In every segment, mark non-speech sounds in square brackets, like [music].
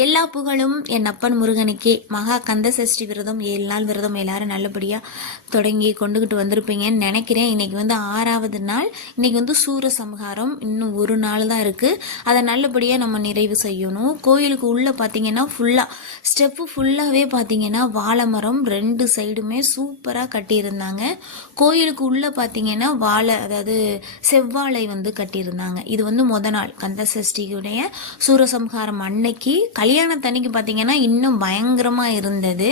எல்லா புகழும் என் அப்பன் முருகனுக்கே. மகா கந்த சஷ்டி விரதம் ஏழு நாள் விரதம் எல்லாரும் நல்லபடியாக தொடங்கி கொண்டுகிட்டு வந்திருப்பீங்கன்னு நினைக்கிறேன். இன்னைக்கு வந்து ஆறாவது நாள். இன்னைக்கு வந்து சூர சம்ஹாரம். இன்னும் ஒரு நாள் தான் இருக்குது அதை நல்லபடியாக நம்ம நிறைவு செய்யணும். கோயிலுக்கு உள்ளே பார்த்தீங்கன்னா ஃபுல்லாக ஸ்டெப்பு ஃபுல்லாகவே பார்த்தீங்கன்னா வாழை மரம் ரெண்டு சைடுமே சூப்பராக கட்டியிருந்தாங்க. கோயிலுக்கு உள்ளே பார்த்தீங்கன்னா வாழை அதாவது செவ்வாழை வந்து கட்டியிருந்தாங்க. இது வந்து மொதல் நாள். கந்த சஷ்டியுடைய சூரசம்ஹாரம் அன்னைக்கு கல்யாணத்தன்னைக்கு பார்த்தீங்கன்னா இன்னும் பயங்கரமாக இருந்தது.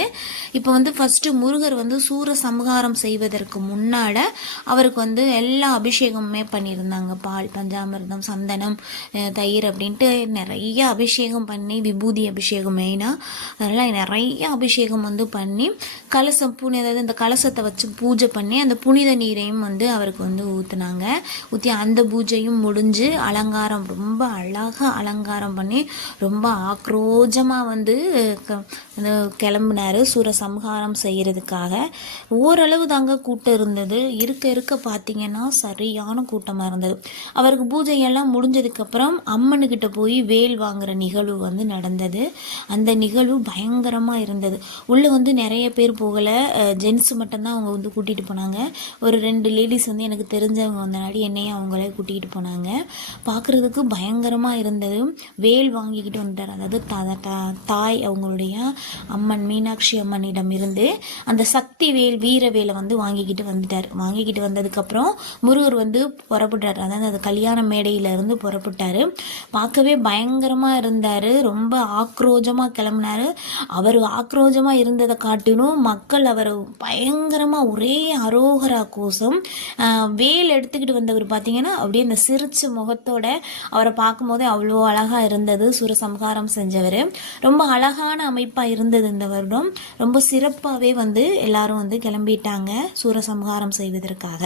இப்போ வந்து ஃபஸ்ட்டு முருகர் வந்து சூர சம்ஹாரம் செய்வதற்கு முன்னாட அவருக்கு வந்து எல்லா அபிஷேகமுமே பண்ணியிருந்தாங்க. பால் பஞ்சாமிர்தம் சந்தனம் தயிர் அப்படின்ட்டு நிறைய அபிஷேகம் பண்ணி விபூதி அபிஷேகம் மெயினாக அதெல்லாம் நிறைய அபிஷேகம் வந்து பண்ணி கலசம் புனி அதாவது இந்த கலசத்தை வச்சு பூஜை பண்ணி அந்த புனித நீரையும் வந்து அவருக்கு வந்து ஊற்றுனாங்க ஊற்றி அந்த பூஜையும் முடிஞ்சு அலங்காரம் ரொம்ப அழகாக அலங்காரம் பண்ணி ரொம்ப ரோஜமாக வந்து கிளம்புனார். சூர சம்ஹாரம் செய்கிறதுக்காக ஓரளவு தாங்க கூட்டம் இருந்தது. இருக்க இருக்க பார்த்தீங்கன்னா சரியான கூட்டமாக இருந்தது. அவருக்கு பூஜையெல்லாம் முடிஞ்சதுக்கப்புறம் அம்மனுக்கிட்ட போய் வேல் வாங்குகிற நிகழ்வு வந்து நடந்தது. அந்த நிகழ்வு பயங்கரமாக இருந்தது. உள்ளே வந்து நிறைய பேர் போகலை. ஜென்ஸ் மட்டும்தான் அவங்க வந்து கூட்டிகிட்டு போனாங்க. ஒரு ரெண்டு லேடிஸ் வந்து எனக்கு தெரிஞ்சவங்க வந்தனாடி என்னையும் அவங்களே கூட்டிகிட்டு போனாங்க. பார்க்குறதுக்கு பயங்கரமாக இருந்தது. வேல் வாங்கிக்கிட்டு வந்துட்டார். அதாவது தாய் அவங்களுடைய அம்மன் மீனாட்சி அம்மனிடம் இருந்து அந்த சக்தி வேல் வீர வேலை வந்து வாங்கிக்கிட்டு வந்துட்டார். வாங்கிக்கிட்டு வந்ததுக்கப்புறம் முருகர் வந்து புறப்பட்டார். அதாவது அது கல்யாண மேடையில் இருந்து புறப்பட்டார். பார்க்கவே பயங்கரமாக இருந்தார். ரொம்ப ஆக்ரோஜமாக கிளம்புனார். அவர் ஆக்ரோஜமாக இருந்ததை காட்டிலும் மக்கள் அவரை பயங்கரமாக ஒரே அரோகரா கோசம் வேல் எடுத்துக்கிட்டு வந்தவர் பார்த்தீங்கன்னா அப்படியே அந்த சிரிச்ச முகத்தோட அவரை பார்க்கும்போதே அவ்வளோ அழகாக இருந்தது. சூரசம்ஹாரம் செஞ்சவர் ரொம்ப அழகான அமைப்பாக இருந்தது இந்த வருடம். ரொம்ப சிறப்பாகவே வந்து எல்லாரும் வந்து கிளம்பிட்டாங்க சூரசம்ஹாரம் செய்வதற்காக.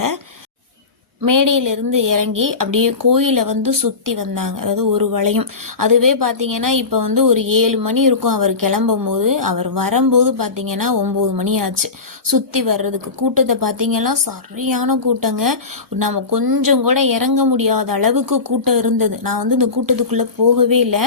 மேடையிலிருந்து இறங்கி அப்படியே கோயிலை வந்து சுற்றி வந்தாங்க. அதாவது ஒரு வளையம். அதுவே பார்த்தீங்கன்னா இப்போ வந்து ஒரு ஏழு மணி இருக்கும். அவர் கிளம்பும் போது அவர் வரும்போது பார்த்தீங்கன்னா ஒம்பது மணி ஆச்சு. சுற்றி வர்றதுக்கு கூட்டத்தை பார்த்தீங்கன்னா சரியான கூட்டங்க. நம்ம கொஞ்சம் கூட இறங்க முடியாத அளவுக்கு கூட்டம் இருந்தது. நான் வந்து இந்த கூட்டத்துக்குள்ளே போகவே இல்லை.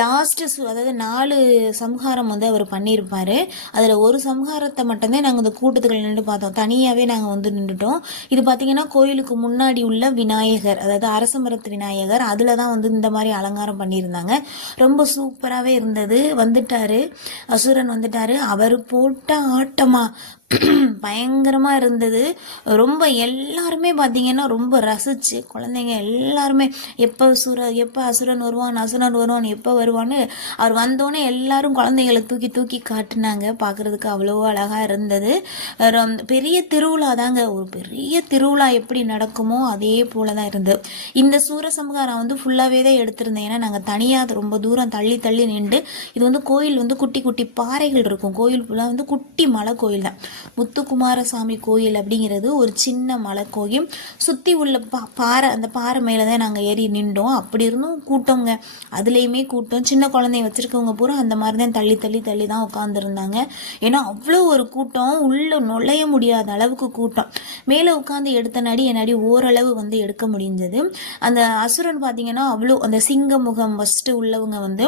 லாஸ்ட்டு அதாவது நாலு சம்ஹாரம் வந்து அவர் பண்ணியிருப்பார். அதில் ஒரு சம்ஹாரத்தை மட்டும்தான் நாங்கள் இந்த கூட்டத்துக்குள்ள நின்று பார்த்தோம். தனியாகவே நாங்கள் வந்து நின்றுட்டோம். இது பார்த்தீங்கன்னா கோயிலுக்கு முன்னாடி முன்னாடி உள்ள விநாயகர் அதாவது அரச மரத்து விநாயகர் அதில் தான் வந்து இந்த மாதிரி அலங்காரம் பண்ணியிருந்தாங்க. ரொம்ப சூப்பராகவே இருந்தது. வந்துட்டாரு. அசுரன் வந்துட்டாரு. அவர் போட்ட ஆட்டமா [clears throat] பயங்கரமாக இருந்தது. ரொம்ப எல்லாருமே பார்த்தீங்கன்னா ரொம்ப ரசிச்சு குழந்தைங்க எல்லாருமே எப்போ சுர எப்போ அசுரன் வருவான் அசுரன் வருவான் எப்போ வருவான்னு அவர் வந்தோடனே எல்லாரும் குழந்தைங்களை தூக்கி தூக்கி காட்டினாங்க. பார்க்குறதுக்கு அவ்வளோ அழகாக இருந்தது. ரொம்- பெரிய திருவிழா தாங்க. ஒரு பெரிய திருவிழா எப்படி நடக்குமோ அதே போல தான் இருந்தது. இந்த சூரசம்ஹாரம் வந்து ஃபுல்லாகவே தான் எடுத்திருந்தேன். ஏன்னா நாங்கள் தனியாக ரொம்ப தூரம் தள்ளி தள்ளி நின்று இது வந்து கோயில் வந்து குட்டி குட்டி பாறைகள் இருக்கும். கோயில் ஃபுல்லாக வந்து குட்டி மலை கோயில் தான் முத்துக்குமாரசாமி கோயில் அப்படிங்கிறது ஒரு சின்ன மலை கோயில் சுற்றி உள்ள பா பாறை அந்த பாறை மேலே தான் நாங்கள் ஏறி நின்றோம். அப்படி இருந்தும் கூட்டங்க. அதுலேயுமே கூட்டம். சின்ன குழந்தைய வச்சுருக்கவங்க பூரா அந்த மாதிரி தான் தள்ளி தள்ளி தள்ளி தான் உட்காந்துருந்தாங்க ஏன்னா அவ்வளோ ஒரு கூட்டம். உள்ளே நுழைய முடியாத அளவுக்கு கூட்டம். மேலே உட்காந்து எடுத்த நடி என் நடி ஓரளவு வந்து எடுக்க முடிஞ்சது. அந்த அசுரன் பார்த்தீங்கன்னா அவ்வளோ அந்த சிங்க முகம் ஃபஸ்ட்டு உள்ளவங்க வந்து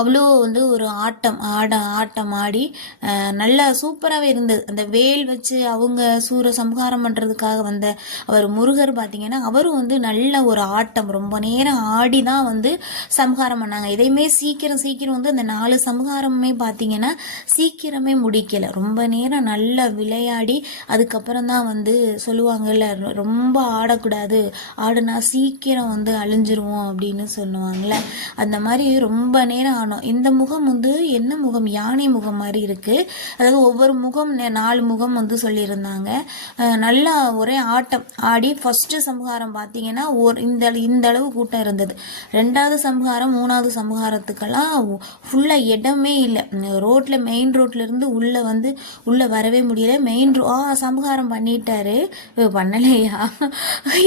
அவ்வளோ வந்து ஒரு ஆட்டம் ஆட ஆட்டம் ஆடி நல்லா சூப்பராகவே இருந்தது. அந்த வேல் வச்சு அவங்க சூர சம்ஹாரம் பண்ணுறதுக்காக வந்த அவர் முருகர் பார்த்தீங்கன்னா அவரும் வந்து நல்ல ஒரு ஆட்டம். ரொம்ப நேரம் ஆடி தான் வந்து சம்ஹாரம் பண்ணாங்க. இதையுமே சீக்கிரம் சீக்கிரம் வந்து அந்த நாலு சம்ஹாரமுமே பார்த்தீங்கன்னா சீக்கிரமே முடிக்கலை. ரொம்ப நேரம் நல்லா விளையாடி அதுக்கப்புறம் தான் வந்து சொல்லுவாங்கல்ல ரொம்ப ஆடக்கூடாது. ஆடுனா சீக்கிரம் வந்து அழிஞ்சிருவோம் அப்படின்னு சொல்லுவாங்கள்ல அந்த மாதிரி ரொம்ப நேரம் ஆனோம் இந்த முகம் வந்து என்ன முகம்? யானை முகம் மாதிரி இருக்கு. அதாவது ஒவ்வொரு முகம் நெ- நாலு முகம் வந்து சொல்லியிருந்தாங்க. நல்லா ஒரே ஆட்டம். ஆடி ஃபர்ஸ்ட் சம்ஹாரம் பார்த்தீங்கன்னா ஒரு இந்த இந்த அளவு கூட்டம் இருந்தது. ரெண்டாவது சம்ஹாரம் மூணாவது சம்ஹாரத்துக்கெல்லாம் ஃபுல்லாக இடமே இல்லை. ரோட்டில் மெயின் ரோட்லேருந்து இருந்து வந்து உள்ளே வரவே முடியல. மெயின் ரோ ஆ சம்ஹாரம் பண்ணிட்டாரு. பண்ணலையா?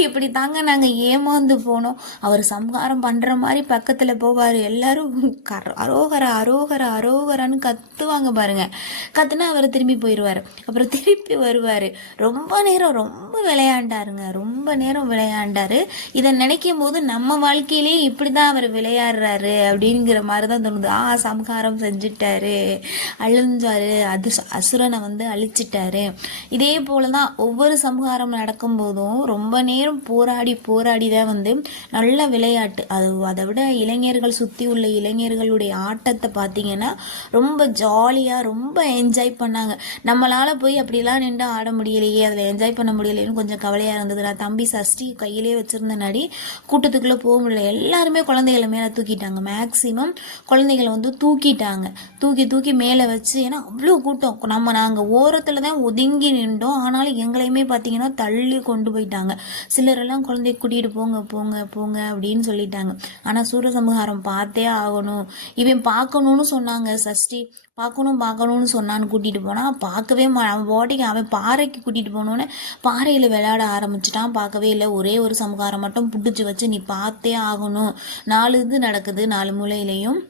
இப்படி தாங்க நாங்கள் ஏமாந்து போனோம். அவர் சம்ஹாரம் பண்ணுற மாதிரி பக்கத்தில் போவார். எல்லாரும் கர அர- அரோகரா அரோகரா அரோகரான்னு கத்துவாங்க பாருங்க. கத்துனா அவர் திரும்பி போயிடுவார் அப்புறம் திருப்பி வருவார். ரொம்ப நேரம் ரொம்ப விளையாண்டாருங்க. ரொம்ப நேரம் விளையாண்டாரு. இதை நினைக்கும் போது நம்ம வாழ்க்கையிலே இப்படி தான் அவர் விளையாடுறாரு அப்படிங்கிற மாதிரி தான் தோணுது. ஆ சம்ஹாரம் செஞ்சுட்டாரு. அழிஞ்சாரு. அது அசுரனை வந்து அழிச்சிட்டாரு. இதே போல தான் ஒவ்வொரு சம்ஹாரம் நடக்கும்போதும் ரொம்ப நேரம் போராடி போராடி தான் வந்து நல்ல விளையாட்டு. அது அதை விட இளைஞர்கள் சுற்றி உள்ள இளைஞர்கள் இளைஞர்களுடைய ஆட்டத்தை பார்த்தீங்கன்னா ரொம்ப ஜாலியாக ரொம்ப என்ஜாய் பண்ணாங்க. நம்மளால் போய் அப்படிலாம் நின்று ஆட முடியலையே அதில் என்ஜாய் பண்ண முடியலையேன்னு கொஞ்சம் கவலையாக இருந்தது நான் தம்பி சஷ்டி கையிலே வச்சுருந்தனாடி கூட்டத்துக்குள்ளே போக முடியல. எல்லாருமே குழந்தைகளை மேலே தூக்கிட்டாங்க. மேக்ஸிமம் குழந்தைகளை வந்து தூக்கிட்டாங்க. தூக்கி தூக்கி மேலே வச்சு ஏன்னா அவ்வளோ கூட்டம். நம்ம நாங்கள் ஓரத்தில் தான் ஒதுங்கி நின்றோம். ஆனாலும் எங்களையுமே பார்த்தீங்கன்னா தள்ளி கொண்டு போயிட்டாங்க. சிலரெல்லாம் குழந்தைய கூட்டிகிட்டு போங்க போங்க போங்க அப்படின்னு சொல்லிட்டாங்க. ஆனால் சூரசம்ஹாரம் பார்த்தே ஆகணும். இவன் பார்க்கணும்னு சொன்னாங்க சஷ்டி. பார்க்கணும் பார்க்கணும்னு சொன்னான்னு கூட்டிகிட்டு போனால் பார்க்கவே மா அவன் பாட்டிக்கு அவன் பாறைக்கு கூட்டிகிட்டு போனோன்னே பாறையில் விளையாட ஆரம்பிச்சிட்டான் பார்க்கவே இல்லை. ஒரே ஒரு சமகாரம் மட்டும் பிடிச்சி வச்சு நீ பார்த்தே ஆகணும். நாலு இது நடக்குது நாலு மூலையிலையும்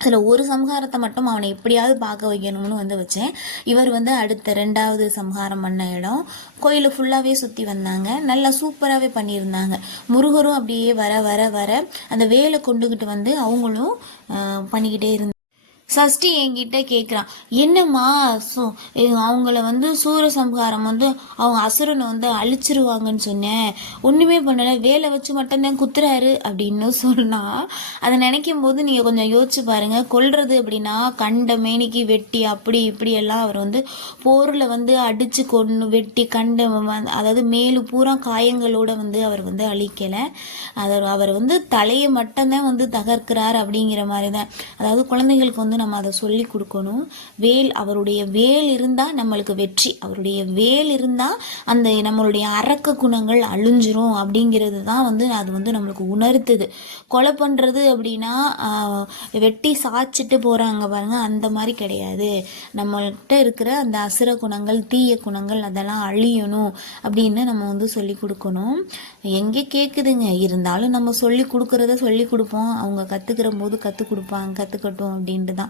அதில் ஒரு சம்ஹாரத்தை மட்டும் அவனை எப்படியாவது பார்க்க வைக்கணும்னு வந்து வச்சேன். இவர் வந்து அடுத்த ரெண்டாவது சம்ஹாரம் பண்ண இடம். கோயிலை ஃபுல்லாகவே சுற்றி வந்தாங்க. நல்லா சூப்பராகவே பண்ணியிருந்தாங்க. முருகரும் அப்படியே வர வர வர அந்த வேலை கொண்டுக்கிட்டு வந்து அவங்களும் பண்ணிக்கிட்டே இருந்தாங்க. சஷ்டி என்கிட்ட கேட்குறான் என்னம்மா? சு அவங்கள வந்து சூரசம்ஹாரம் வந்து அவங்க அசுரனை வந்து அழிச்சிருவாங்கன்னு சொன்னேன். ஒன்றுமே பண்ணலை. வேலை வச்சு மட்டும்தான் குத்துறாரு அப்படின்னு சொன்னா. அதை நினைக்கும் போது நீங்கள் கொஞ்சம் யோசிச்சு பாருங்கள் கொல்றது அப்படின்னா கண்ட மேனிக்கு வெட்டி அப்படி இப்படி எல்லாம் அவர் வந்து போரில் வந்து அடித்து கொண்டு வெட்டி கண்ட அதாவது மேலு பூரா காயங்களோட வந்து அவர் வந்து அழிக்கலை. அவர் அவர் வந்து தலையை மட்டும்தான் வந்து தகர்க்கிறார் அப்படிங்கிற மாதிரி தான் அதாவது குழந்தைங்களுக்கு வந்து நம்ம அதை சொல்லி கொடுக்கணும். வேல் அவருடைய வேல் இருந்தால் நம்மளுக்கு வெற்றி. அவருடைய வேல் இருந்தால் அந்த நம்மளுடைய அரக்க குணங்கள் அழிஞ்சிரும் அப்படிங்கிறது தான் வந்து அது வந்து நம்மளுக்கு உணர்த்துது. கொலை பண்ணுறது அப்படின்னா வெட்டி சாய்ச்சிட்டு போகிறாங்க பாருங்கள் அந்த மாதிரி கிடையாது. நம்மள்கிட்ட இருக்கிற அந்த அசுர குணங்கள் தீய குணங்கள் அதெல்லாம் அழியணும் அப்படின்னு நம்ம வந்து சொல்லி கொடுக்கணும். எங்கே கேட்குதுங்க இருந்தாலும் நம்ம சொல்லி கொடுக்குறத சொல்லி கொடுப்போம். அவங்க கற்றுக்கிற போது கற்றுக் கொடுப்பாங்க கற்றுக்கட்டும் அப்படின்ட்டு தான்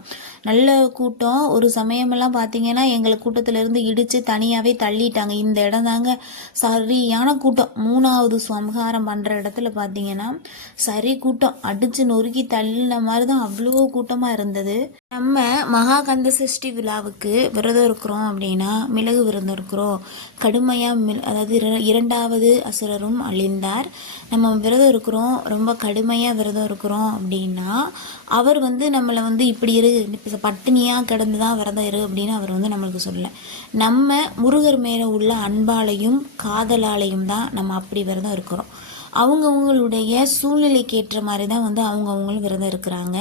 நல்ல கூட்டம். ஒரு சமயமெல்லாம் பார்த்தீங்கன்னா எங்களை கூட்டத்திலேருந்து இடித்து தனியாகவே தள்ளிட்டாங்க. இந்த இடம் தாங்க சரியான கூட்டம். மூணாவது சம்ஹாரம் பண்ணுற இடத்துல பார்த்தீங்கன்னா சரி கூட்டம். அடித்து நொறுக்கி தள்ளின மாதிரி தான் அவ்வளோ கூட்டமாக இருந்தது. நம்ம மகா கந்த சஷ்டி விழாவுக்கு விரதம் இருக்கிறோம் அப்படின்னா மிளகு விரதம் இருக்கிறோம். கடுமையாக மில் அதாவது இர- இரண்டாவது அசுரரும் அழிந்தார். நம்ம விரதம் இருக்கிறோம் ரொம்ப கடுமையாக விரதம் இருக்கிறோம் அப்படின்னா அவர் வந்து நம்மளை வந்து இப்படி இரு பட்டினியாக கிடந்து தான் விரதம் இரு அப்படின்னு அவர் வந்து நம்மளுக்கு சொல்லலை. நம்ம முருகர் மேலே உள்ள அன்பாலையும் காதலாலையும் தான் நம்ம அப்படி விரதம் இருக்கிறோம். அவங்கவுங்களுடைய சூழ்நிலைக்கு ஏற்ற மாதிரி தான் வந்து அவங்கவுங்களும் விரதம் இருக்கிறாங்க.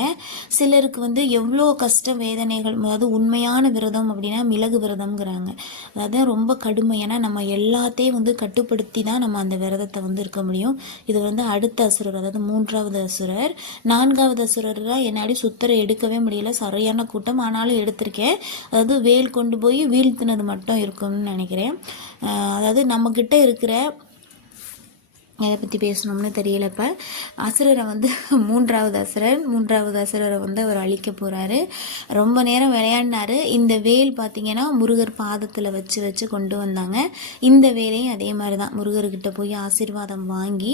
சிலருக்கு வந்து எவ்வளோ கஷ்ட வேதனைகள் அதாவது உண்மையான விரதம் அப்படின்னா மிளகு விரதம்ங்கிறாங்க. அதாவது ரொம்ப கடுமையான நம்ம எல்லாத்தையும் வந்து கட்டுப்படுத்தி தான் நம்ம அந்த விரதத்தை வந்து இருக்க முடியும். இது வந்து அடுத்த அசுரர் அதாவது மூன்றாவது அசுரர். நான்காவது அசுரர் என்னாடி சுத்தரை எடுக்கவே முடியல சரியான கூட்டம். ஆனாலும் எடுத்திருக்கேன். அதாவது வேல் கொண்டு போய் வீழ்த்தினது மட்டும் இருக்கும்னு நினைக்கிறேன். அதாவது நம்மக்கிட்ட இருக்கிற எதை பற்றி பேசணும்னு தெரியல இப்போ அசுரரை வந்து [laughs] மூன்றாவது அசுரர் மூன்றாவது அசுரரை வந்து அவர் அழிக்க போகிறாரு ரொம்ப நேரம் விளையாடினார். இந்த வேல் பார்த்தீங்கன்னா முருகர் பாதத்தில் வச்சு வச்சு கொண்டு வந்தாங்க. இந்த வேலையும் அதே மாதிரி தான் முருகர்கிட்ட போய் ஆசீர்வாதம் வாங்கி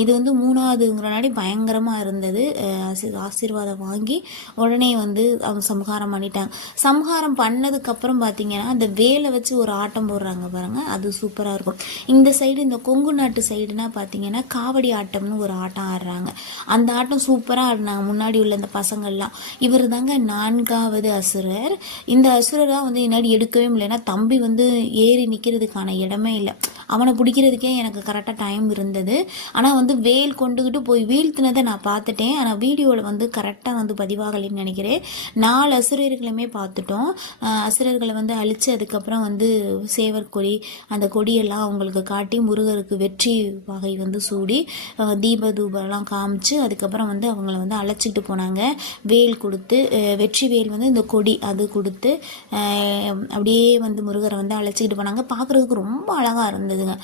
இது வந்து மூணாவதுங்கிறனாடி பயங்கரமாக இருந்தது. ஆசி- ஆசீர்வாதம் வாங்கி உடனே வந்து அவங்க சம்ஹாரம் பண்ணிட்டாங்க. சம்ஹாரம் பண்ணதுக்கப்புறம் பார்த்தீங்கன்னா அந்த வேலை வச்சு ஒரு ஆட்டம் போடுறாங்க பாருங்கள் அது சூப்பராக இருக்கும். இந்த சைடு இந்த கொங்கு நாட்டு சைடுனா பார்த்தீங்கன்னா காவடி ஆட்டம்னு ஒரு ஆட்டம் ஆடுறாங்க. அந்த ஆட்டம் சூப்பராக ஆடினாங்க. முன்னாடி உள்ள இந்த பசங்கள்லாம். இவர் தாங்க நான்காவது அசுரர். இந்த அசுரராக வந்து என்னாடி எடுக்கவே முடியல. ஏன்னா தம்பி வந்து ஏறி நிற்கிறதுக்கான இடமே இல்லை. அவனை பிடிக்கிறதுக்கே எனக்கு கரெக்டாக டைம் இருந்தது. ஆனால் வந்து வேல் கொண்டுக்கிட்டு போய் வீழ்த்தினதை நான் பார்த்துட்டேன். ஆனால் வீடியோவில் வந்து கரெக்டாக வந்து பதிவாகலைன்னு நினைக்கிறேன். நாலு அசுரர்களுமே பார்த்துட்டோம். அசுரர்களை வந்து அழித்து அதுக்கப்புறம் வந்து சேவர் கொடி அந்த கொடியெல்லாம் அவங்களுக்கு காட்டி முருகருக்கு வெற்றி வகை மாலை வந்து சூடி தீப தூபம்லாம் காமிச்சு அதுக்கப்புறம் வந்து அவங்கள வந்து அழைச்சிட்டு போனாங்க. வேல் கொடுத்து வெற்றி வேல் வந்து இந்த கொடி அது கொடுத்து அப்படியே வந்து முருகரை வந்து அழைச்சிக்கிட்டு போனாங்க. பார்க்குறதுக்கு ரொம்ப அழகாக இருந்ததுங்க.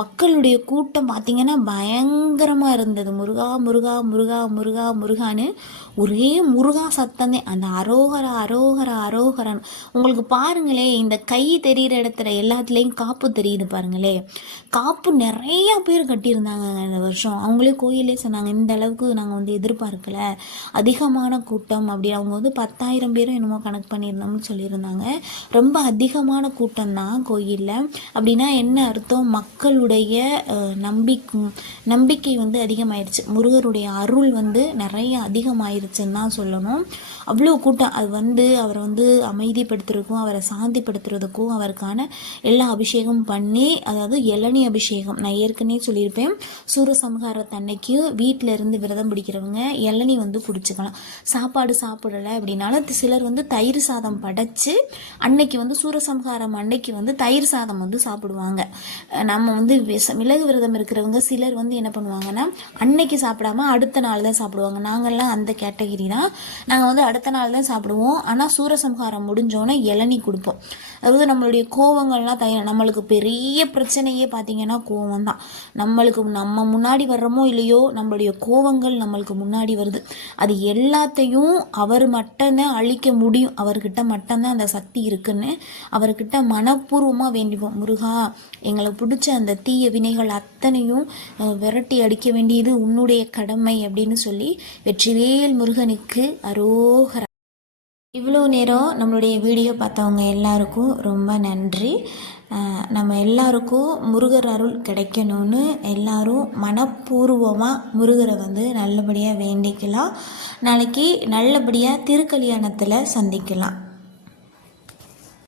மக்களுடைய கூட்டம் பார்த்திங்கன்னா பயங்கரமாக இருந்தது. முருகா முருகா முருகா முருகா முருகான்னு ஒரே முருகா சத்தமே. அந்த அரோகரா அரோகரா அரோகரன். உங்களுக்கு பாருங்களே இந்த கை தெரிகிற இடத்துல எல்லாத்துலேயும் காப்பு தெரியுது பாருங்களே. காப்பு நிறையா பேர் கட்டியிருந்தாங்க இந்த வருஷம். அவங்களே கோயிலே சொன்னாங்க இந்த அளவுக்கு நாங்கள் வந்து எதிர்பார்க்கல. அதிகமான கூட்டம் அப்படி. அவங்க வந்து பத்தாயிரம் பேரும் என்னமோ கணக்கு பண்ணியிருந்தோம்னு சொல்லியிருந்தாங்க. ரொம்ப அதிகமான கூட்டம் தான் கோயிலில். அப்படின்னா என்ன அர்த்தம்? மக்களுடைய நம்பிக்கை நம்பிக்கை வந்து அதிகமாயிருச்சு. முருகருடைய அருள் வந்து நிறைய அதிகமாயிருச்சுன்னு தான் சொல்லணும். அவ்வளோ கூட்டம். அது வந்து அவரை வந்து அமைதிப்படுத்துறதுக்கும் அவரை சாந்திப்படுத்துறதுக்கும் அவருக்கான எல்லா அபிஷேகமும் பண்ணி அதாவது இளநி அபிஷேகம். நான் ஏற்கனவே சொல்லியிருப்பேன். சூரசம்ஹாரத்தன்னைக்கு வீட்டில் இருந்து விரதம் பிடிக்கிறவங்க இளநீ வந்து குடிச்சுக்கலாம். சாப்பாடு சாப்பிடலை அப்படின்னாலும் சிலர் வந்து தயிர் சாதம் படைச்சு அன்னைக்கு வந்து சூரசம்ஹாரம் அன்னைக்கு வந்து தயிர் சாதம் வந்து சாப்பிடுவாங்க. நம்ம வந்து மிளகு விரதம் இருக்கிறவங்க சிலர் வந்து என்ன பண்ணுவாங்கன்னா அன்னைக்கு சாப்பிடாம அடுத்த நாள் தான் சாப்பிடுவாங்க. நாங்கள்லாம் அந்த கேட்டகிரி தான். நாங்கள் வந்து அடுத்த நாள் தான் சாப்பிடுவோம். ஆனால் சூரசம்ஹாரம் முடிஞ்சோன்னே இளநீ கொடுப்போம். அதாவது நம்மளுடைய கோவங்கள்லாம் தய நம்மளுக்கு பெரிய பிரச்சனையே பார்த்தீங்கன்னா கோவம் தான் நம்மளுக்கு நம்ம முன்னாடி வர்றோமோ இல்லையோ நம்மளுடைய கோவங்கள் நம்மளுக்கு முன்னாடி வருது. அது எல்லாத்தையும் அவர் மட்டும்தான் அழிக்க முடியும். அவர்கிட்ட மட்டும்தான் அந்த சக்தி இருக்குன்னு அவர்கிட்ட மனப்பூர்வமாக வேண்டிப்போம் முருகா எங்களை பிடிச்ச அந்த தீய வினைகள் அத்தனையும் விரட்டி அடிக்க வேண்டியது உன்னுடைய கடமை அப்படின்னு சொல்லி வெற்றிவேல் முருகனுக்கு அரோகர. இவ்வளோ நேரம் நம்மளுடைய வீடியோ பார்த்தவங்க எல்லாருக்கும் ரொம்ப நன்றி. நம்ம எல்லாருக்கும் முருகர் அருள் கிடைக்கணும்னு எல்லாரும் மனப்பூர்வமாக முருகரை வந்து நல்லபடியாக வேண்டிக்கலாம். நாளைக்கு நல்லபடியாக திருக்கல்யாணத்தில் சந்திக்கலாம்.